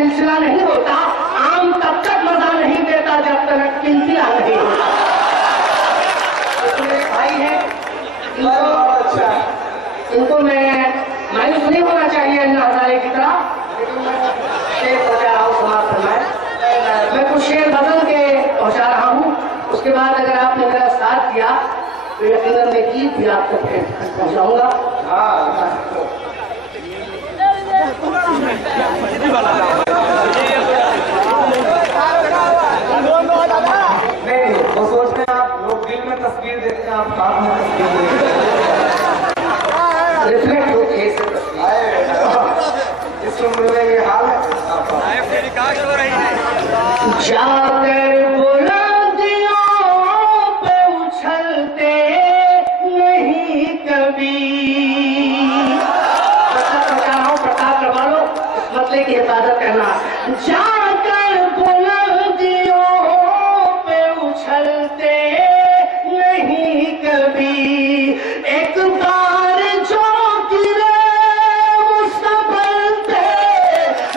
सिलसिला नहीं होता, आम तब तक मजा नहीं देता जब तक किंतिया नहीं होता। भाई है, इनको मैं मायूस नहीं होना चाहिए अन्ना हजारे की तरह, लेकिन मैं शेर पहुंचा रहा हूँ समाप्त फरमाए। मैं कुछ शेर बदल के पहुंचा रहा हूँ, उसके बाद अगर आपने मेरा साथ दिया तो यकीनन मैं गीत भी आप तक पहुंचाऊंगा। नहीं, वो सोचते हैं आप लोग दिल में तस्वीर देखते हैं, आप बात में तस्वीर रिफ्लेक्ट होती है इस उम्र में ये हाल है। जाकर बुलंदियों पे उछलते नहीं कभी। प्रताप करवा लो, इस मतले की हिफाजत करना। जाकर बुलंदियों पे उछलते नहीं कभी, एक बार जो गिरे मुस्तकबिल पे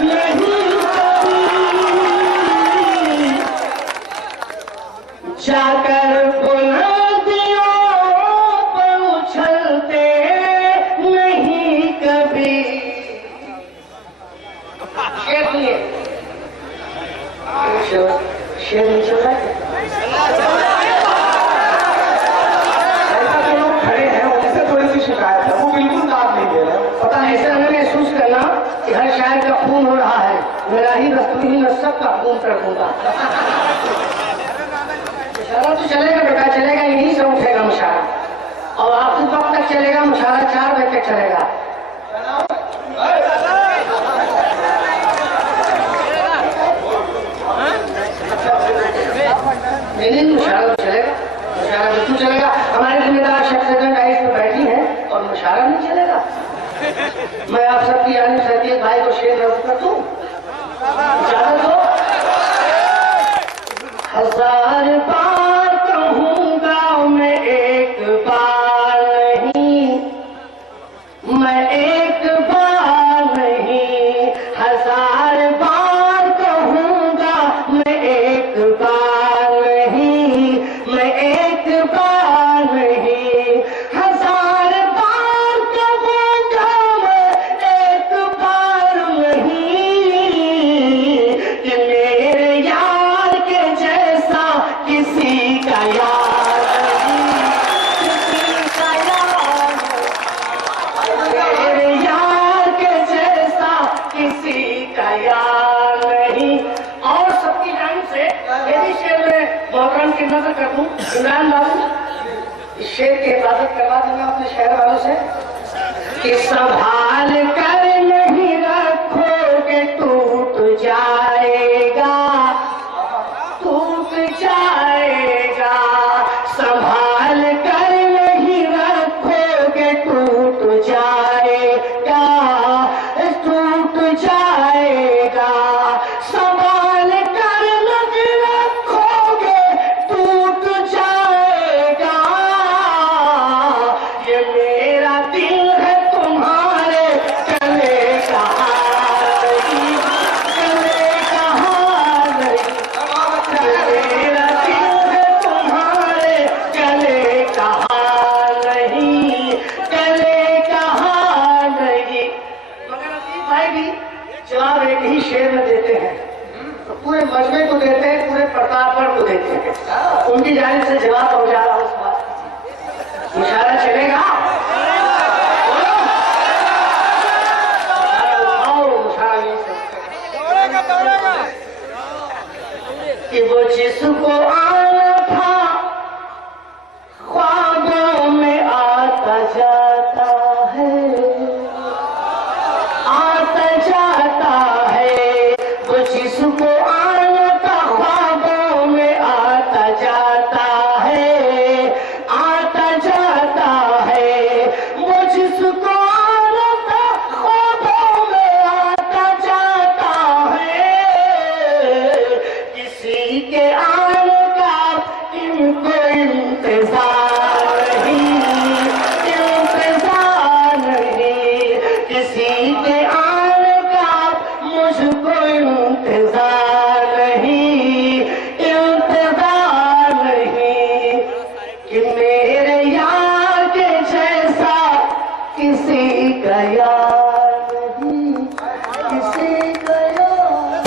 नहीं कभी। जाकर बुलंदियों पे उछलते नहीं कभी। शेर सुनिए, शेर नहीं चल रहा है। ऐसा जो लोग खड़े हैं उनसे थोड़ी सी शिकायत है, वो बिल्कुल दाद नहीं दे रहे। पता है, ऐसा हमें महसूस करना कि हर शायर का खून हो रहा है, मेरा ही रस्तू ही मैं सबका खून कर दूंगा। मुशारा तो चलेगा बेटा, चलेगा, यही से उठेगा मुशारा, और आखिर वक्त तक चलेगा मुशारा, 4 बजे तक चलेगा। नहीं, मुशारा तो चलेगा, मुशारा बिल्कुल चलेगा। हमारे जिम्मेदार शख्सियतें डाइस पे बैठी हैं और मुशारा नहीं चलेगा। मैं आप सबकी यानी सैयद भाई को शेर रफ्त कर दूं, इजाजत दो। 1000 बार कहूंगा मैं एक बार नहीं, मैं एक बार नहीं, 1000 बार कहूंगा मैं एक बार नहीं, मैं एक बार नहीं, 1000 बार कहूंगा मैं एक बार नहीं, कि मेरे यार के जैसा किसी का यार नहीं, किसी का यार नहीं, मेरे यार के जैसा किसी का यार नहीं। और सबकी जान से यदि शेर में मोहतरम की नजर कर दूं, इमरान बाबू इस शेर की हिफाजत करवा दूंगा अपने शहर वालों से कि संभाल कर नहीं रखोगे टूट जाएगा, टूट जाएगा, संभाल कर नहीं रखोगे टूट जाएगा, टूट जाएगा, संभाल कर नहीं रखोगे टूट जाएगा। ये मेरा दिल है तुम्हारे गले का हार नहीं, गले का हार नहीं, मेरा दिल है तुम्हारे गले का हार नहीं, गले का हार नहीं। मगर अतीफ भाई भी जवाब एक ही शेर में देते हैं, तो पूरे मजमे को देते हैं, पूरे प्रतापगढ़ को देते हैं। उनकी जानिब से जवाब पहुंचा रहा हूं इस बात। मुशारा चलेगा, मुशारा नहीं चलेगा कि वो जिसको आना था ख्वाबों में आता जाता है, आता जाता है, वो जिसको आना था ख्वाबों में आता जाता है, आता जाता है, वो जिसको आना था ख्वाबों में आता जाता है, किसी के आने का का यार नहीं, किसी का यार।